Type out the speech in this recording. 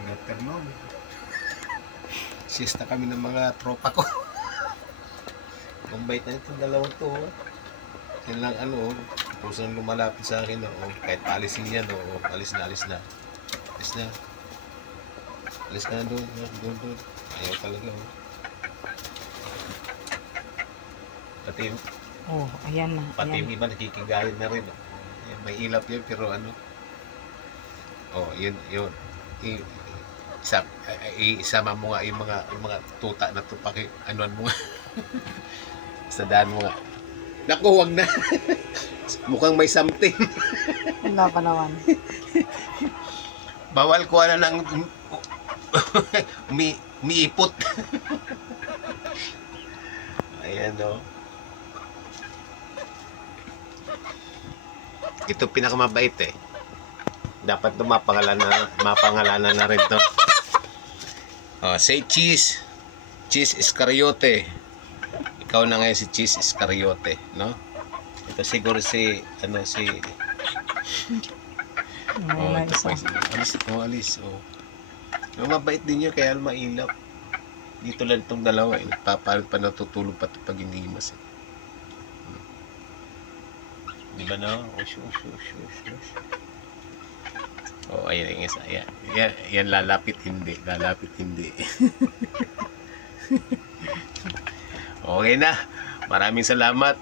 Good afternoon. Siesta kami ng mga tropa ko. Ang bait na itong dalawang to. Yan lang ano, kusang lumalapit sa akin. Kahit paalisin yan, alis na, alis na. Alis na. Alis ka na doon, doon. Ayaw talaga. Pati, Oh, ayan na. pati yung Ayan. iba nakikigalit na rin. May ilap yun, pero ano. Yun. Isama mo nga yung mga tuta na to, anuan mo nga. Sa daan mo nga. Naku, wag na. Mukhang may something. Wala pa naman. Bawal ko na ng umiipot. Ayan o. Ito pinakamabait eh. Dapat ito mapangalanan na rin to. Say cheese. Cheese Iscariote. Ikaw na ngayon si Cheese Iscariote, no? Ito siguro si Wala ito isa. pa alis. Mabait din yun, kaya mailap. Dito lang itong dalawa, papalit pa natutulog pa ito pag hinihimas. Di ba na? Ayan yung isa. Yan lalapit hindi. Okay na. Maraming salamat.